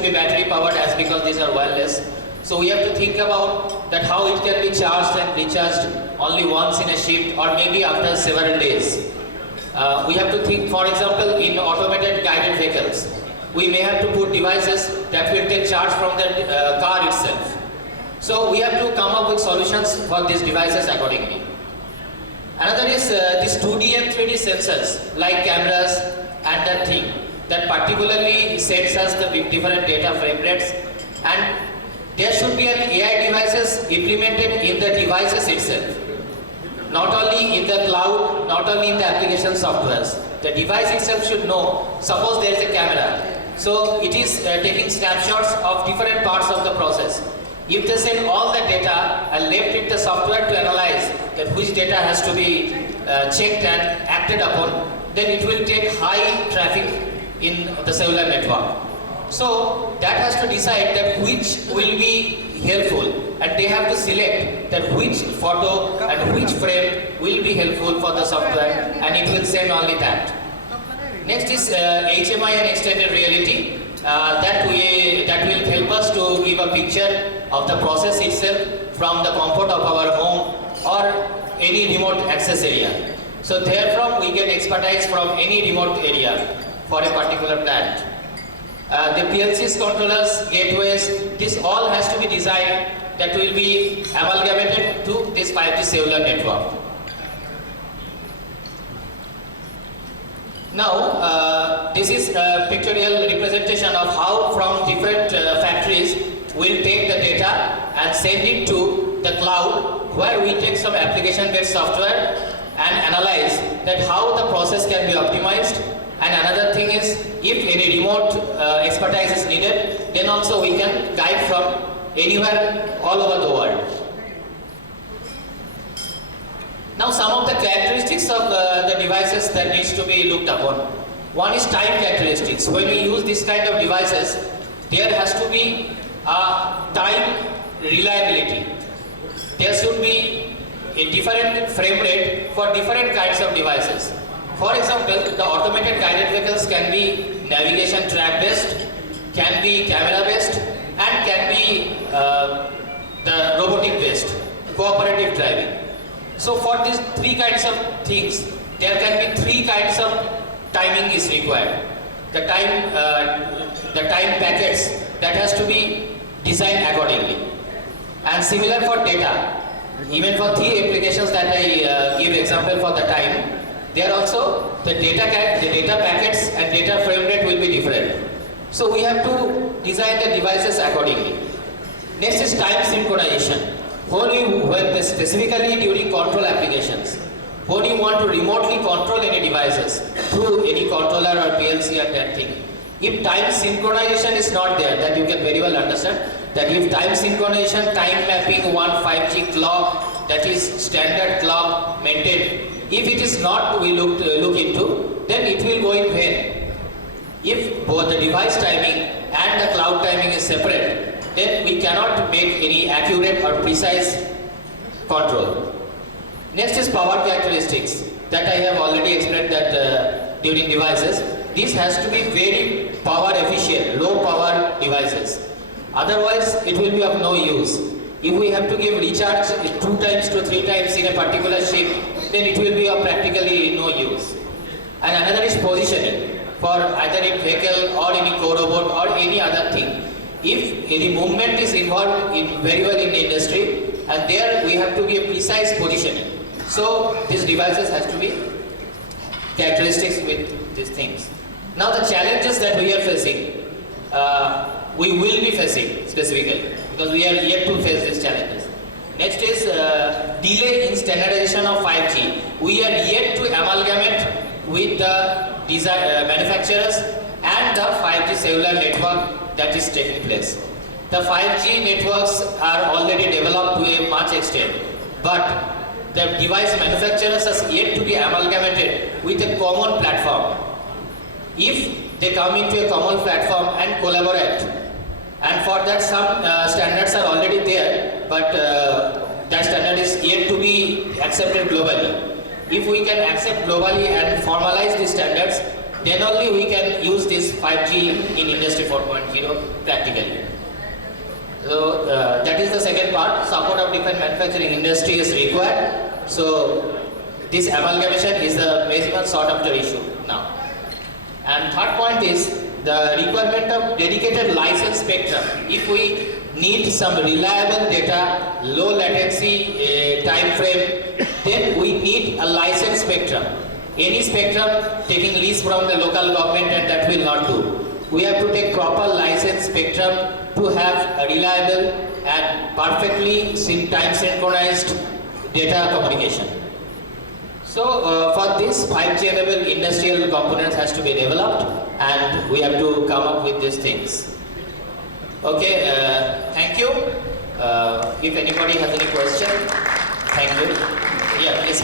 be battery powered as because these are wireless. So we have to think about that how it can be charged and recharged only once in a shift or maybe after several days. We have to think, for example, in automated guided vehicles, we may have to put devices that will take charge from the car itself. So we have to come up with solutions for these devices accordingly. Another is these 2D and 3D sensors like cameras and that thing that particularly sends us the different data frame rates, and there should be an AI devices implemented in the devices itself. Not only in the cloud, not only in the application softwares. The device itself should know, suppose there is a camera. So it is taking snapshots of different parts of the process. If they send all the data and left it the software to analyze that which data has to be checked and acted upon, then it will take high traffic in the cellular network. So that has to decide that which will be helpful, and they have to select that which photo and which frame will be helpful for the software, and it will send only that. Next is HMI and extended reality. That will help us to give a picture of the process itself from the comfort of our home or any remote access area. So therefrom we get expertise from any remote area for a particular plant. The PLCs, controllers, gateways, this all has to be designed that will be amalgamated to this 5G cellular network. Now, this is a pictorial representation of how from different factories we'll take the data and send it to the cloud, where we take some application-based software and analyze that how the process can be optimized. And another thing is, if any remote expertise is needed, then also we can guide from anywhere all over the world. Now some of the characteristics of the devices that needs to be looked upon. One is time characteristics. When we use this kind of devices, there has to be time reliability. There should be a different frame rate for different kinds of devices. For example, the automated guided vehicles can be navigation track based, can be camera based, and can be the robotic based, cooperative driving. So for these three kinds of things, there can be three kinds of timing is required. The time packets that has to be designed accordingly. And similar for data. Even for three applications that I give example for the time, there also the data packets and data frame rate will be different. So we have to design the devices accordingly. Next is time synchronization. When specifically during control applications, when you want to remotely control any devices through any controller or PLC and that thing, if time synchronization is not there, that you can very well understand that if time synchronization, time mapping, one 5G clock, that is standard clock maintained, if it is not we look into, then it will go in vain. If both the device timing and the cloud timing is separate, then we cannot make any accurate or precise control. Next is power characteristics that I have already explained that during devices. This has to be very power efficient, low power devices. Otherwise, it will be of no use. If we have to give recharge 2 times to 3 times in a particular shift, then it will be of practically no use. And another is positioning for either in vehicle or any co-robot or any other thing. If any movement is involved very well in the industry, and there we have to be a precise positioning. So these devices has to be characteristics with these things. Now the challenges that we are facing, we will be facing specifically, because we are yet to face these challenges. Next is delay in standardization of 5G. We are yet to amalgamate with the manufacturers and the 5G cellular network that is taking place. The 5G networks are already developed to a much extent, but the device manufacturers are yet to be amalgamated with a common platform. If they come into a common platform and collaborate, and for that some standards are already there, but that standard is yet to be accepted globally. If we can accept globally and formalize these standards, then only we can use this 5G in Industry 4.0 practically. So that is the second part. Support of defense manufacturing industry is required. So this amalgamation is the very sought after issue now. And third point is the requirement of dedicated license spectrum. If we need some reliable data, low latency time frame, then we need a license spectrum. Any spectrum taking lease from the local government, and that will not do. We have to take proper license spectrum to have a reliable and perfectly time synchronized data communication. So for this 5G enabled industrial components has to be developed, and we have to come up with these things. Okay, thank you. If anybody has any question, thank you. Yeah, please.